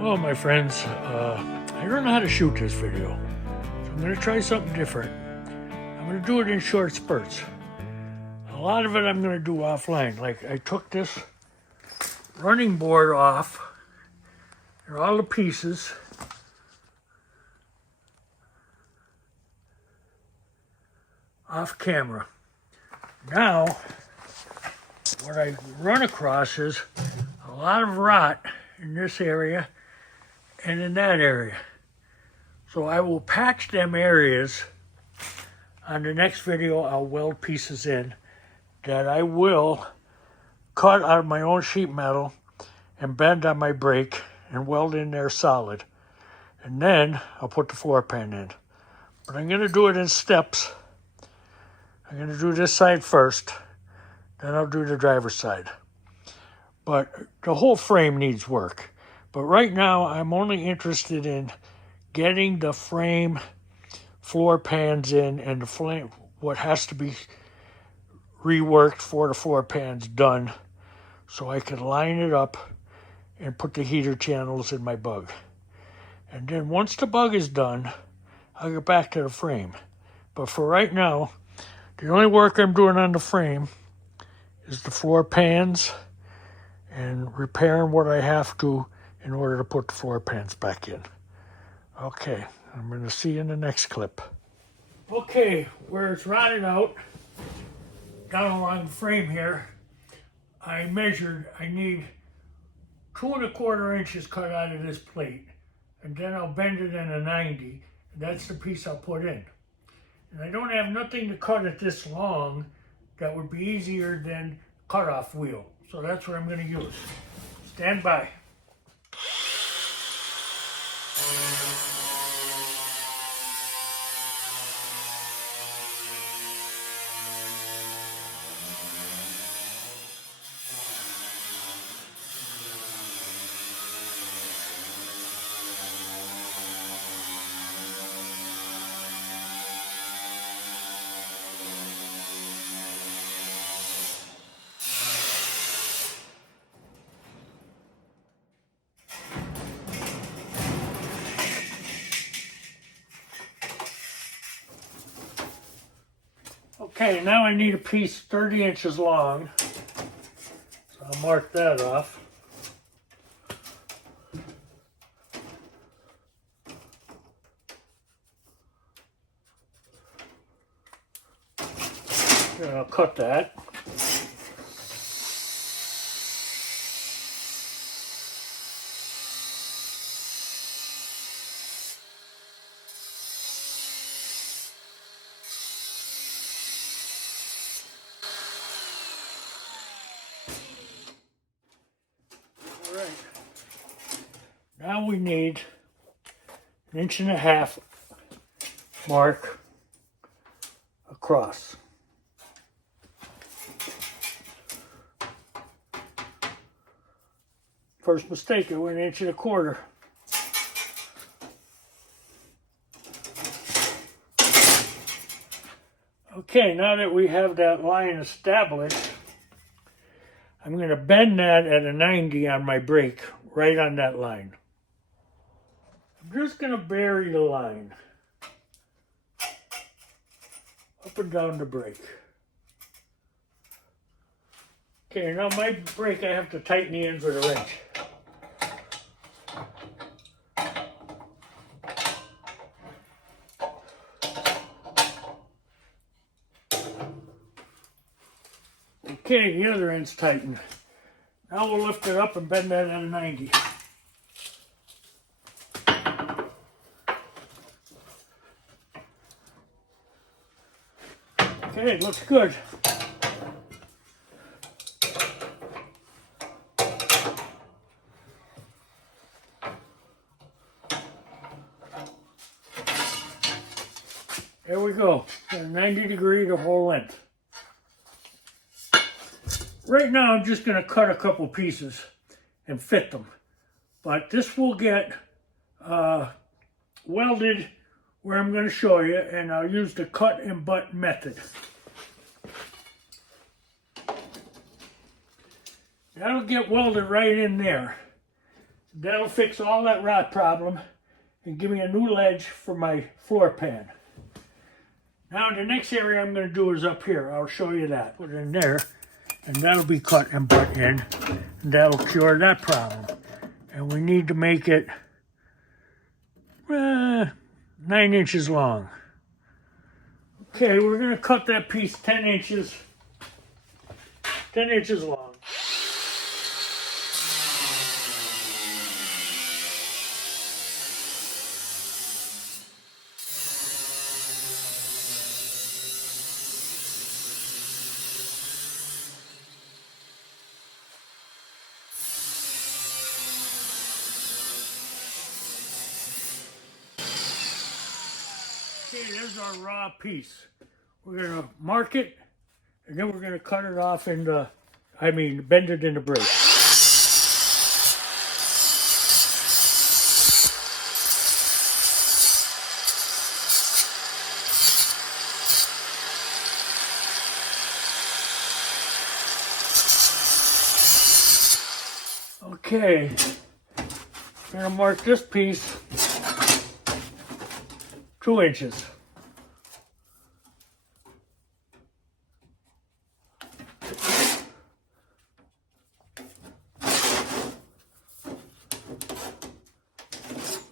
Hello my friends, I don't know how to shoot this video, so I'm going to try something different. I'm going to do it in short spurts. A lot of it I'm going to do offline. Like I took this running board off and all the pieces. Off camera. Now, what I run across is a lot of rot in this area and in that area. So I will patch them areas. On the next video, I'll weld pieces in that I will cut out of my own sheet metal and bend on my brake and weld in there solid. And then I'll put the floor pan in. But I'm going to do it in steps. I'm going to do this side first, then I'll do the driver's side. But the whole frame needs work. But right now, I'm only interested in getting the frame floor pans in and the frame, what has to be reworked for the floor pans done, so I can line it up and put the heater channels in my bug. And then once the bug is done, I'll get back to the frame. But for right now, the only work I'm doing on the frame is the floor pans and repairing what I have to in order to put the floor pans back in. Okay, I'm going to see you in the next clip. Okay, where it's rotted out, down along the frame here, I measured, I need 2¼ inches cut out of this plate, and then I'll bend it in a 90, and that's the piece I'll put in. And I don't have nothing to cut it this long that would be easier than cutoff wheel. So that's what I'm going to use. Stand by. Okay, now I need a piece 30 inches long, so I'll mark that off. And I'll cut that. Now we need 1.5 inch mark across. First mistake, I went 1.25 inches. Okay, now that we have that line established, I'm going to bend that at a 90 on my brake, right on that line. I'm just going to bury the line up and down the brake. Okay, now my brake, I have to tighten the ends with a wrench. Okay, the other end's tightened. Now we'll lift it up and bend that at a 90. Okay, it looks good. There we go, 90 degree the whole length. Right now I'm just going to cut a couple pieces and fit them. But this will get welded where I'm going to show you, and I'll use the cut and butt method. That'll get welded right in there. That'll fix all that rot problem and give me a new ledge for my floor pan. Now the next area I'm going to do is up here. I'll show you that. Put it in there, and that'll be cut and butt in, and that'll cure that problem. And we need to make it 9 inches long. Okay, we're going to cut that piece 10 inches long. Okay, there's our raw piece. We're going to mark it, and then we're going to cut it off into, bend it into break. Okay, I'm going to mark this piece 2 inches.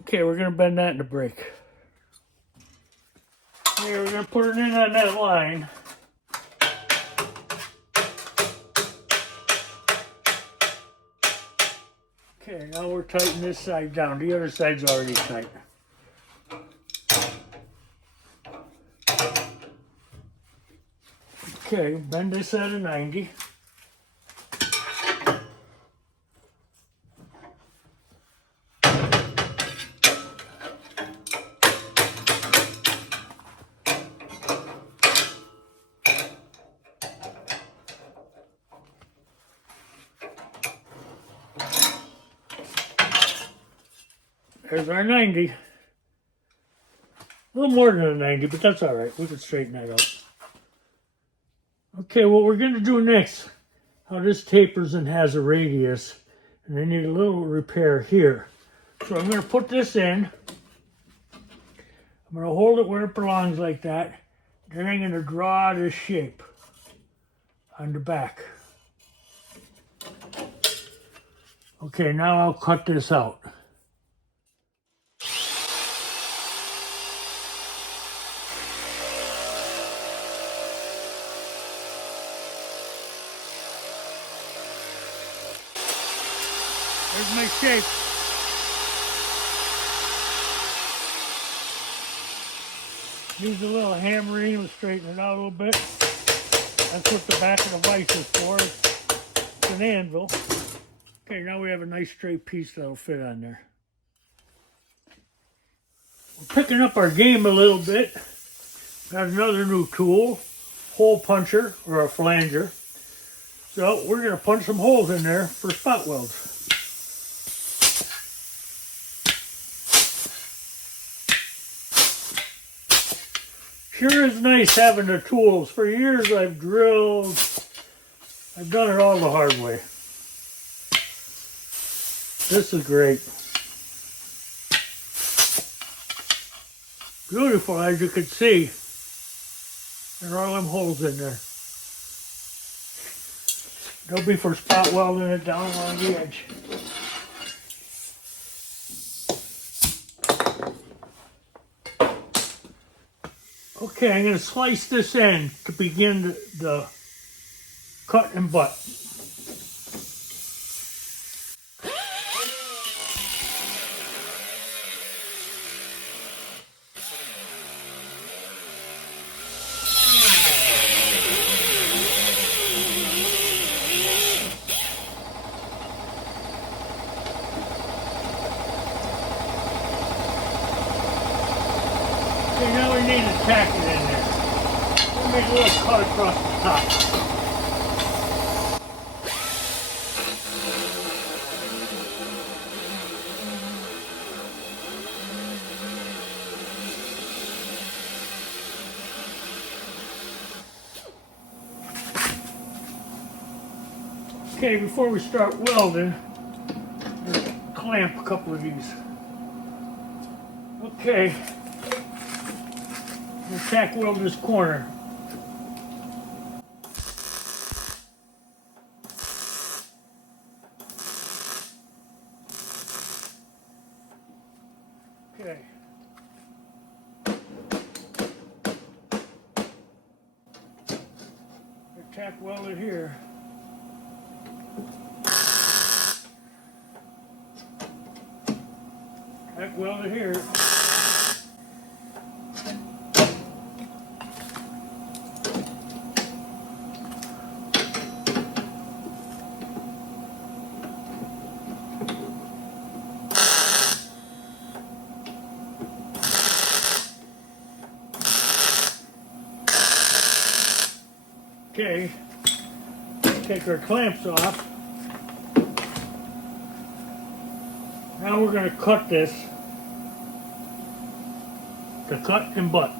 Okay, we're going to bend that into break. Okay, we're going to put it in on that line. Okay, now we're tightening this side down. The other side's already tight. Okay, bend this at a 90. There's our 90. A little more than a 90, but that's all right. We can straighten that out. Okay, what we're going to do next, how this tapers and has a radius, and I need a little repair here. So I'm going to put this in. I'm going to hold it where it belongs like that. Then I'm going to draw this shape on the back. Okay, now I'll cut this out. There's my shape. Needs a little hammering to straighten it out a little bit. That's what the back of the vise is for. It's an anvil. Okay, now we have a nice straight piece that'll fit on there. We're picking up our game a little bit. Got another new tool, hole puncher or a flanger. So we're going to punch some holes in there for spot welds. Sure is nice having the tools. For years I've drilled. I've done it all the hard way. This is great. Beautiful, as you can see. There are all them holes in there. They'll be for spot welding it down along the edge. Okay, I'm going to slice this end to begin the cut and butt. Okay, now we need to tack it in there. We'll make a little cut across the top. Okay, before we start welding, there's a clamp a couple of these. Okay, we'll tack weld this corner. Okay. Tack welded here. Tack welded here. Okay, take our clamps off. Now we're going to cut this to cut and butt.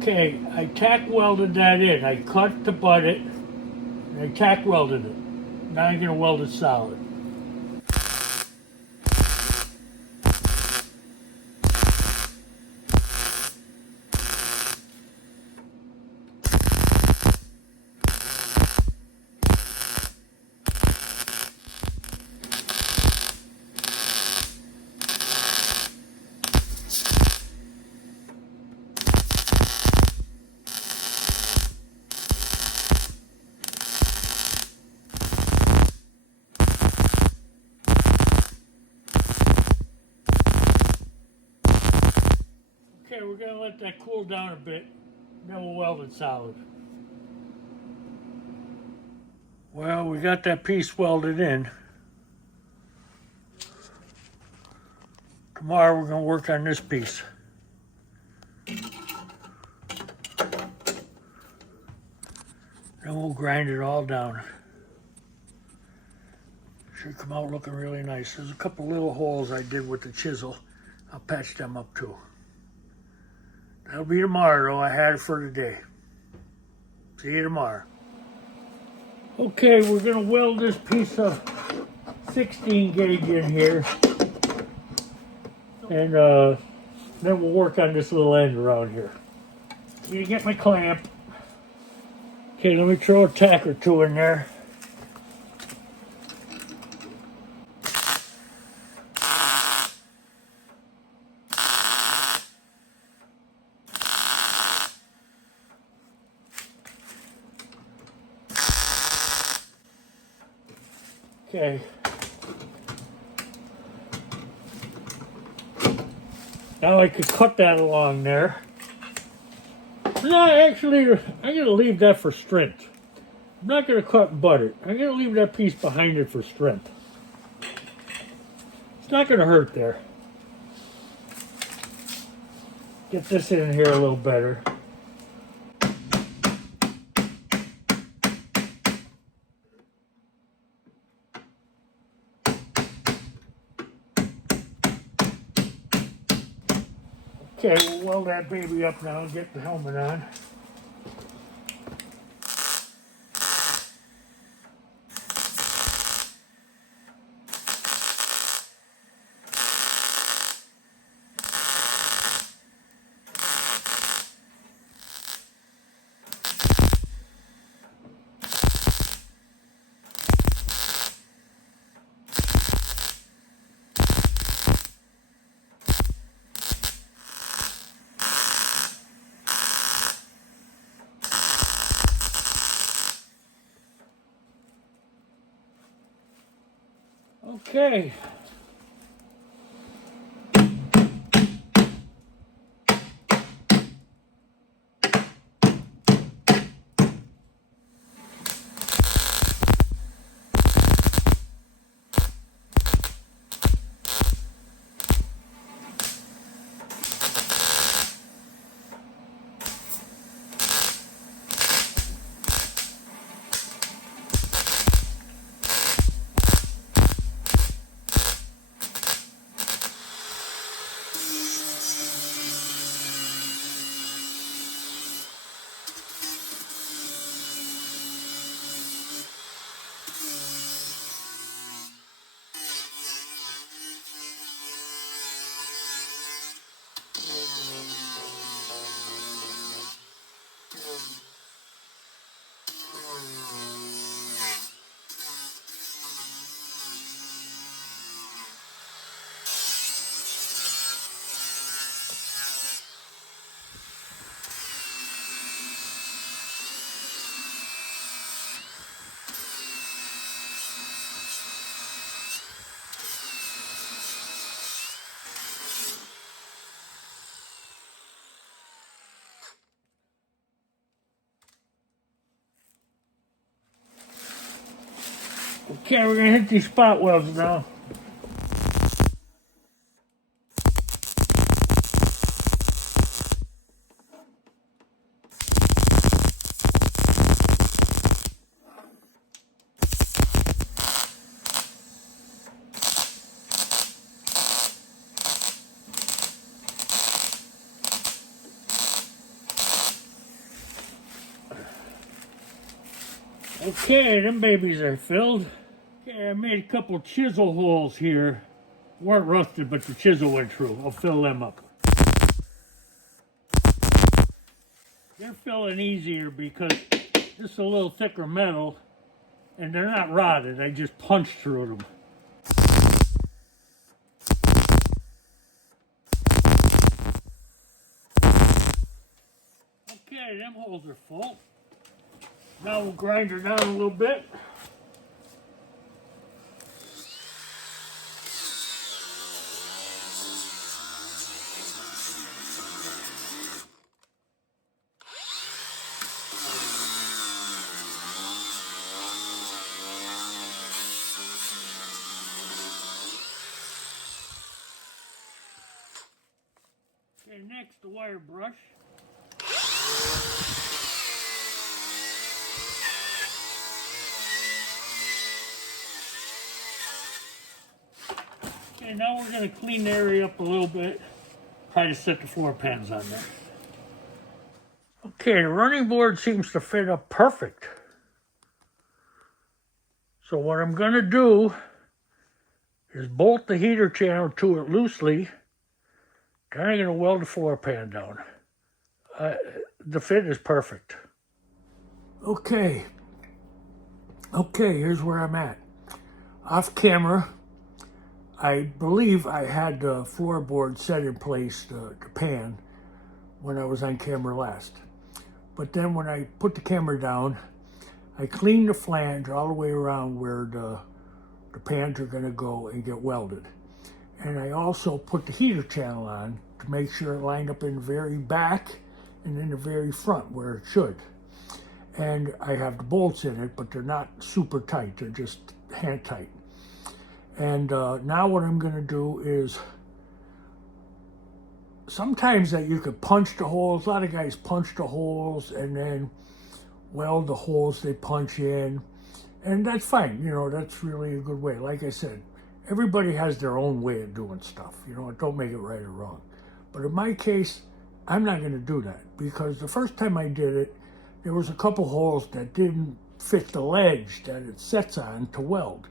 Okay, I tack welded that in. I cut to butt it, and I tack welded it. Now I'm going to weld it solid. Okay, we're going to let that cool down a bit, then we'll weld it solid. Well, we got that piece welded in. Tomorrow we're going to work on this piece. Then we'll grind it all down. Should come out looking really nice. There's a couple little holes I did with the chisel. I'll patch them up too. That'll be tomorrow though. I had it for today. See you tomorrow. Okay, we're going to weld this piece of 16 gauge in here. And then we'll work on this little end around here. Need to get my clamp. Okay, let me throw a tack or two in there. Okay. Now I could cut that along there. No, actually, I'm going to leave that for strength. I'm not going to cut and butt it. I'm going to leave that piece behind it for strength. It's not going to hurt there. Get this in here a little better. Okay, we'll weld that baby up now and get the helmet on. Okay. Okay, we're gonna hit these spot welds now. Okay, them babies are filled. Okay, I made a couple chisel holes here. Weren't rusted, but the chisel went through. I'll fill them up. They're filling easier because this is a little thicker metal and they're not rotted. I just punched through them. Okay, them holes are full. Now we'll grind her down a little bit. Okay, next the wire brush. Okay, now we're going to clean the area up a little bit. Try to set the floor pans on there. Okay, the running board seems to fit up perfect. So what I'm going to do is bolt the heater channel to it loosely. Kind of going to weld the floor pan down. The fit is perfect. Okay, here's where I'm at. Off camera, I believe I had the floorboard set in place, the pan, when I was on camera last. But then when I put the camera down, I cleaned the flange all the way around where the pans are going to go and get welded. And I also put the heater channel on to make sure it lined up in the very back and in the very front where it should. And I have the bolts in it, but they're not super tight. They're just hand tight. And now what I'm going to do is, sometimes that you could punch the holes. A lot of guys punch the holes and then weld the holes they punch in. And that's fine. You know, that's really a good way. Like I said, everybody has their own way of doing stuff. You know, don't make it right or wrong. But in my case, I'm not going to do that, because the first time I did it, there was a couple holes that didn't fit the ledge that it sets on to weld.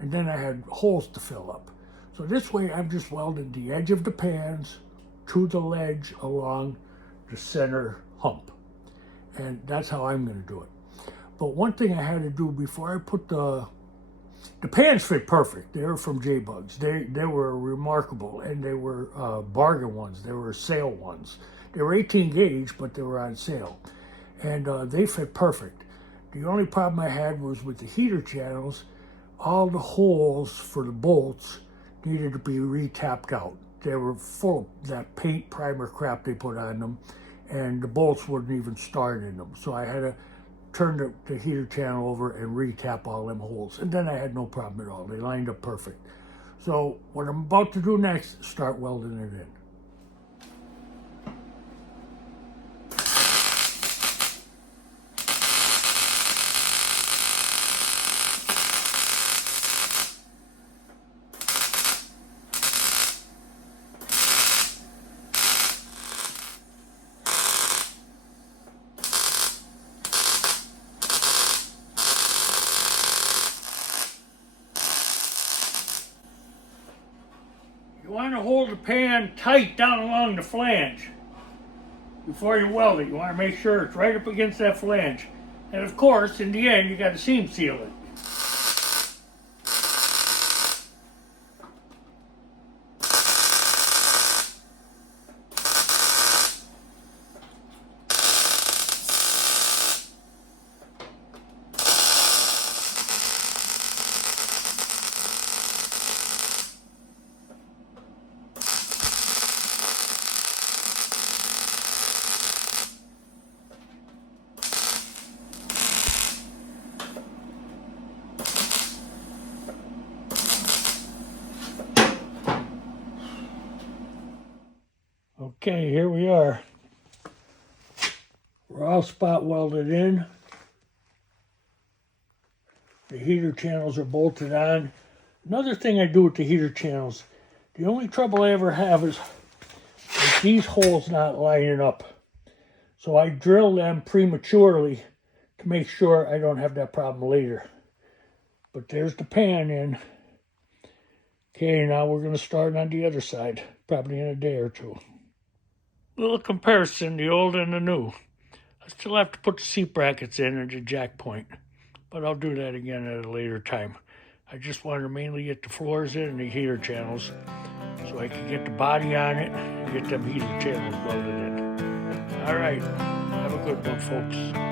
And then I had holes to fill up. So this way I'm just welding the edge of the pans to the ledge along the center hump. And that's how I'm going to do it. But one thing I had to do before I put the pans fit perfect. They were from J-Bugs. They were remarkable, and they were bargain ones. They were sale ones. They were 18 gauge, but they were on sale. And they fit perfect. The only problem I had was with the heater channels. All the holes for the bolts needed to be re-tapped out. They were full of that paint primer crap they put on them, and the bolts wouldn't even start in them. So I had to turn the heater channel over and re-tap all them holes. And then I had no problem at all. They lined up perfect. So what I'm about to do next is start welding it in. You want to hold the pan tight down along the flange before you weld it. You want to make sure it's right up against that flange. And of course, in the end, you got to seam seal it. Okay, here we are. We're all spot welded in. The heater channels are bolted on. Another thing I do with the heater channels, the only trouble I ever have is with these holes not lining up. So I drill them prematurely to make sure I don't have that problem later. But there's the pan in. Okay, now we're going to start on the other side, probably in a day or two. Little comparison, the old and the new. I still have to put the seat brackets in and the jack point, but I'll do that again at a later time. I just wanted to mainly get the floors in and the heater channels so I can get the body on it and get them heater channels welded in. All right, have a good one, folks.